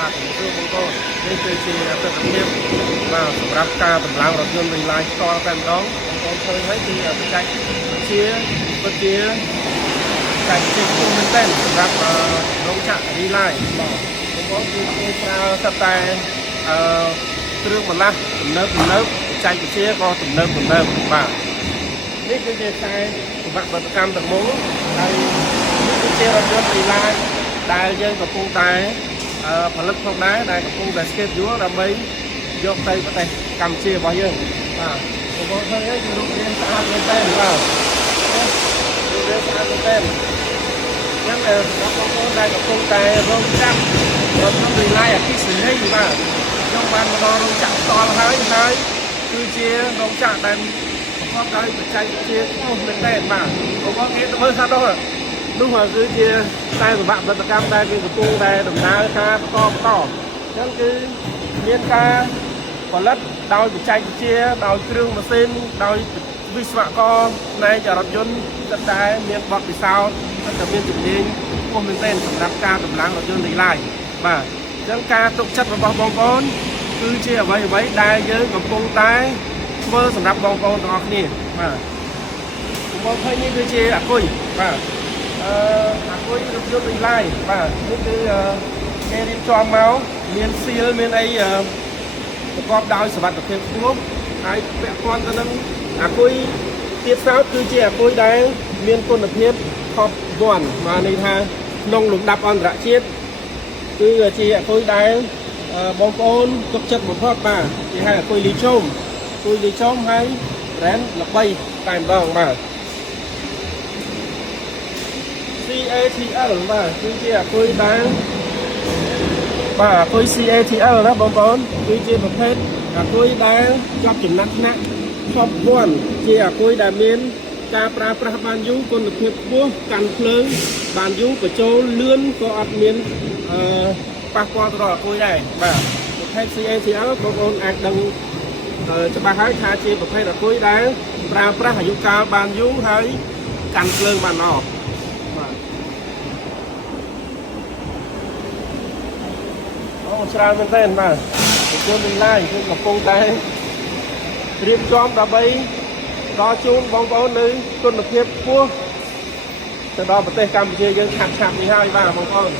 បាទជំនួសបងប្អូននេះគឺជាទស្សនវិជ្ជាបាទសម្រាប់ការតម្លើងរថយន្តរីឡាយផ្ទាល់តែម្ដងបងប្អូនឃើញហើយគឺបច្ចេកវិទ្យាពិតជាបច្ចេកវិទ្យាខ្ពស់មែនទែនសម្រាប់រោងចក្ររីឡាយបាទបងប្អូនគឺគេប្រើតែគ្រឿងបន្លាស់ទំនើបបច្ចេកវិទ្យាក៏ទំនើបបាទនេះគឺជាខ្សែសង្វាក់ផលិតកម្មទាំងមូលហើយនេះគឺជារថយន្តរីឡាយដែលយើងកំពុងតែផលិតផងដែរដែលកំពុងតែ schedule ដើម្បីយកទៅប្រទេសកម្ពុជារបស់យើងបាទបងប្អូនឃើញហើយគឺរូបរាងស្អាតមែនទែនបាទរូបរាងស្អាតមែនទែនហ្នឹងសម្រាប់បងប្អូនដែលកំពុងតែរងចាំរថយន្តរីឡាយអគ្គិសនីបាទខ្ញុំបានមកដល់រោងចក្រផ្ទាល់ហើយគឺជារោងចក្រដែលប្រកបដោយបច្ចេកវិទ្យាខ្ពស់មែនទែនបាទបងប្អូនគេទៅមើលថានោះគឺជាតែសម្រាប់ផលិតកម្មដែលគេកំពុងតែដំណើរការបន្តអញ្ចឹងគឺមានការផលិតដោយបច្ចេកវិទ្យាដោយគ្រឿងម៉ាស៊ីនដោយវិស្វករផ្នែករថយន្តចិត្តតែមានបទពិសោធន៍តែមានជំនាញខ្ពស់មែនទែនសម្រាប់ការតម្លើងរថយន្តរីឡាយបាទអញ្ចឹងការទុកចិត្តរបស់បងប្អូនគឺជាអ្វីដែលយើងកំពុងតែធ្វើសម្រាប់បងប្អូនទាំងអស់គ្នាបាទបងប្អូនឃើញនេះគឺជាអាគុយបាទអាគុយរថយន្តរីឡាយបាទនេះគឺគេរៀបចំមកមានស៊ីលមានអីប្រកបដោយសុវត្ថិភាពខ្ពស់ហើយពាក់ព័ន្ធទៅនឹងអាគុយទៀតសោតគឺជាអាគុយដែលមានគុណភាពខុសវ័នមកន័យថាក្នុងលំដាប់អន្តរជាតិគឺជាអាគុយដែលបងប្អូនទុកចិត្តបំផុតបាទគេហៅអាគុយលីជុំហើយរ៉ែនល្បីតែម្ដងបាទ CATL បាទគឺជាអាគុយដែលបាទអាគុយ CATL ណាបងប្អូនគឺជាប្រភេទអាគុយដែលជាប់ចំណាត់ថ្នាក់ខុសវ័នជាអាគុយដែលមានការប្រើប្រាស់បានយូរគុណភាពខ្ពស់កាន់ភ្លើងបានយូរបញ្ចូលលឿនក៏អត់មានប៉ះពាល់ទៅដល់អាគុយដែរបាទប្រភេទ CATL បងប្អូនអាចដឹងច្បាស់ហើយថាជាប្រភេទអាគុយដែលប្រើប្រាស់អាយុកាលបានយូរហើយកាន់ភ្លើងបានល្អបាទអូច្រើនមែនទែនបាទរថយន្តរីឡាយគឺកំពុងតែរៀបចំដើម្បីដល់ជូនបងប្អូននៅគុណភាពខ្ពស់ទៅដល់ប្រទេសកម្ពុជាយើងឆាប់នេះហើយបាទបងប្អូន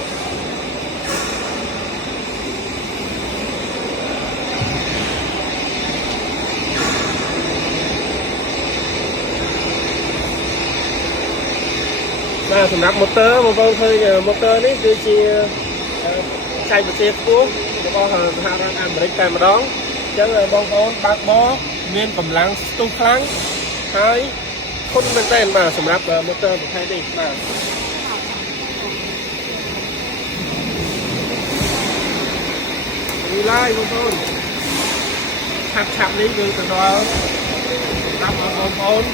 បាទសម្រាប់ម៉ូទ័របងប្អូនឃើញម៉ូទ័រនេះគឺជាបច្ចេកវិទ្យាខ្ពស់របស់សហរដ្ឋអាមេរិកតែម្ដងអញ្ចឹងបងប្អូនបើកបរមានកម្លាំងស្ទុះខ្លាំងហើយធន់មែនទែនបាទសម្រាប់ម៉ូទ័រប្រភេទនេះបាទរីឡាយបងប្អូនឆាប់នេះយើងទៅដល់សម្រាប់បងប្អូន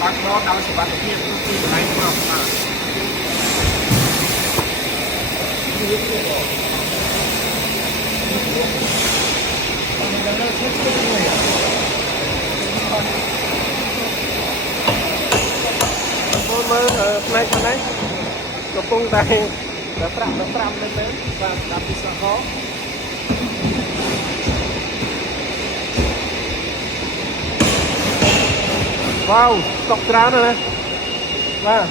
បើកបរដោយសុវត្ថិភាពពីកន្លែងមកបាទបងមើលផ្នែកនេះកំពុងតែត្រាំមែនទេបាទស្ដាប់ពីស្គាល់វ៉ាវស្តុកច្រើនណាស់បាទ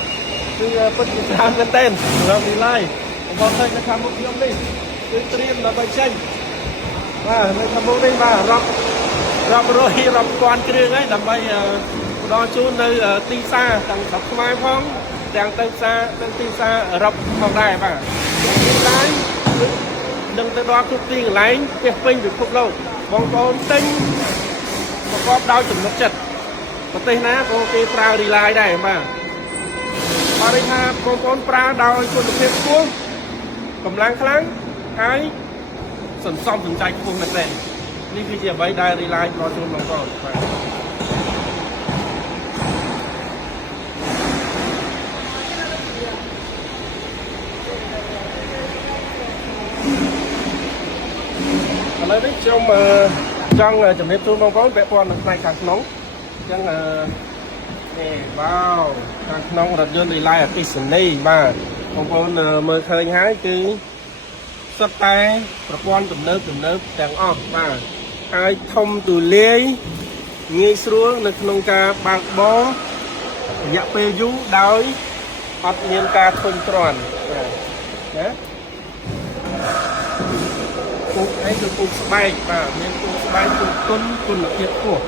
គឺពិតជាច្រើនមែនទែនសម្រាប់រីឡាយបងប្អូនឃើញនៅខាងមុខខ្ញុំនេះគឺត្រៀមដើម្បីចេញបាទនៅខាងមុខនេះបាទរាប់រយរាប់ពាន់គ្រឿងហើយដើម្បីផ្ដល់ជូននៅទីផ្សារទាំងស្រុកខ្មែរផងទាំងទៅផ្សារទៅទីផ្សារអឺរ៉ុបផងដែរបាទរីឡាយនឹងទៅដល់គ្រប់ទីកន្លែងពេញពិភពលោកបងប្អូនទិញប្រកបដោយចំណុចចិត្តប្រទេសណាក៏គេប្រើរីឡាយដែរបាទបើន័យថាបងប្អូនប្រើដោយគុណភាពខ្ពស់កម្លាំងខ្លាំងហើយសន្សំសំចៃខ្ពស់មែនទែននេះគឺជាអ្វីដែលរីឡាយផ្ដល់ជូនបងប្អូនបាទឥឡូវនេះខ្ញុំចង់ជំរាបជូនបងប្អូនពាក់ព័ន្ធនឹងផ្នែកខាងក្នុងអញ្ចឹងនេះវ៉ាវខាងក្នុងរថយន្តរីឡាយអគ្គិសនីបាទបងប្អូនមើលឃើញហើយគឺ សុទ្ធតែប្រព័ន្ធទំនើបទាំងអស់បាទហើយធំទូលាយងាយស្រួលនៅក្នុងការបើកបររយៈពេលយូរដោយអត់មានការធុញទ្រាន់ណាពូកអីគឺពូកស្បែកបាទមានពូកស្បែកពូកគុណភាពខ្ពស់